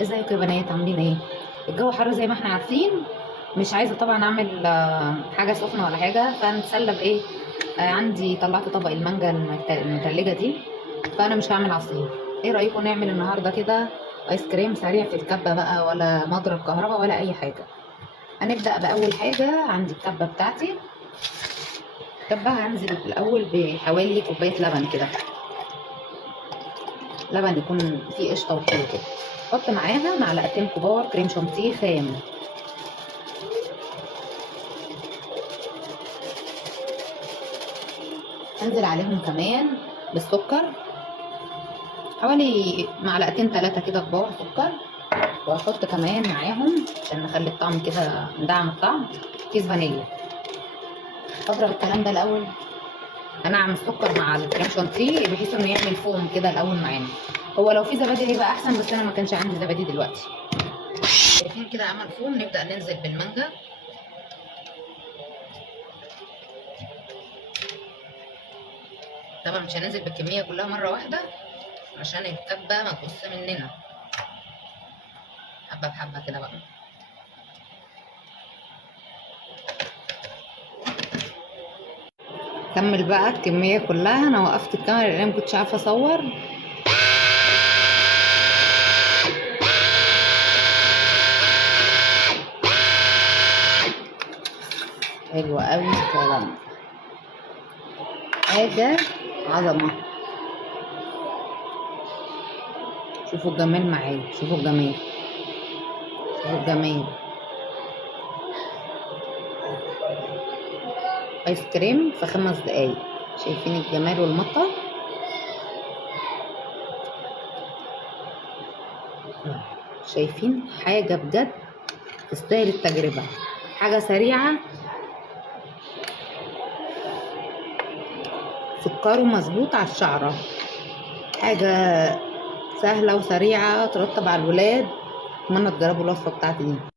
ازيكم يا بنات عاملين ايه؟ الجو حر زي ما احنا عارفين. مش عايزه طبعا اعمل حاجه سخنه ولا حاجه، فنتسلى بايه؟ عندي طلعت طبق المانجا المتلجه دي، فانا مش هعمل عصير. ايه رايكم نعمل النهارده كده ايس كريم سريع في الكبه بقى، ولا مضرب كهرباء ولا اي حاجه؟ هنبدا باول حاجه. عندي الكبه بتاعتي. كبه هنزل الاول بحوالي كوبايه لبن كده، لبن يكون فيه قشطه وحلو كده. حط معاها معلقتين كبار كريم شانتيه خام. انزل عليهم كمان بالسكر، حوالي معلقتين 3 كده كبار سكر. واحط كمان معاهم عشان نخلي الطعم كده ندعم الطعم كيس فانيليا. اضرب الكلام ده الاول، انعم السكر مع الكريم شانتيه بحيث انه يعمل فوم كده الاول معانا. هو لو في زبادي هيبقى احسن، بس انا ما كانش عندي زبادي دلوقتي. شايفين كده عمل فوم. نبدا ننزل بالمانجا. طبعا مش هننزل بالكميه كلها مره واحده عشان الكبه ما تبص مننا، حبه بحبه كده بقى. كمل بقى الكميه كلها. انا وقفت الكاميرا لان ما كنتش عارفه اصور. حلو قوي الكلام، حاجه عظمه. شوفوا الجمال معايا، شوفوا الجمال، شوفوا الجمال. ايس كريم في 5 دقايق. شايفين الجمال والمطه؟ شايفين حاجه بجد تستاهل التجربه. حاجه سريعه، سكره مظبوط على الشعره، حاجه سهله وسريعه ترطب على الولاد. اتمنى تجربوا الوصفه بتاعتي دي.